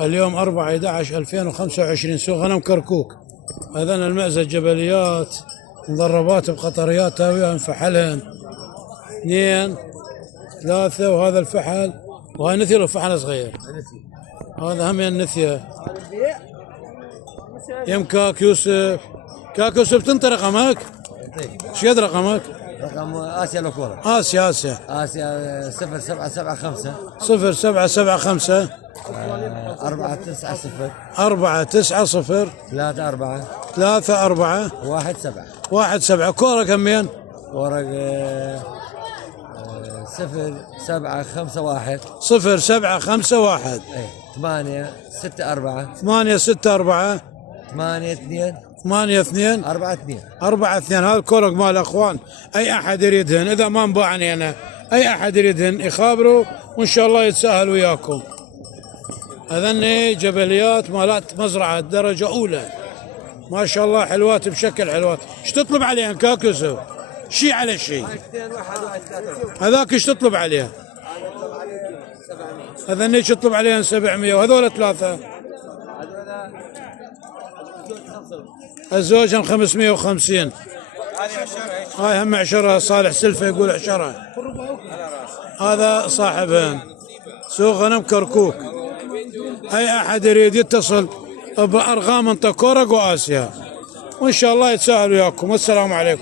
اليوم 4/11/2025 سوق غنم كركوك. هذين المعزة الجبليات مضربات بقطريات تاويها فحلهن 2 3. وهذا الفحل وهاي نثية وفحل صغير. هذا هم النثية. يم كاك يوسف. كاك يوسف تنطي رقمك؟ ايش قد رقمك؟ رقم آسيا الأكبر. آسيا 0775 0775 490 490 34 34 17 17. كورة كمين؟ ورق 0751 0751 8 6 4 8 6 4 8 2 8 2 4 2. 4 2. هذا الكورق مال الاخوان، اي احد يريدهن اذا ما انباعني انا، اي احد يريدهن يخابروا وان شاء الله يتساهل وياكم. هذني جبليات مالات مزرعه درجه اولى ما شاء الله، حلوات بشكل حلوات. ايش تطلب عليهن كاكوسو؟ شي على شي. هذاك ايش تطلب عليه؟ هذني ايش تطلب عليهن؟ 700. وهذول 3 الزوج 550. هاي هم عشرة. صالح سلفة يقول عشرة. هذا صاحبهن سوق غنم كركوك. اي احد يريد يتصل بارقام انت كورق واسيا وان شاء الله يتساهل وياكم. والسلام عليكم.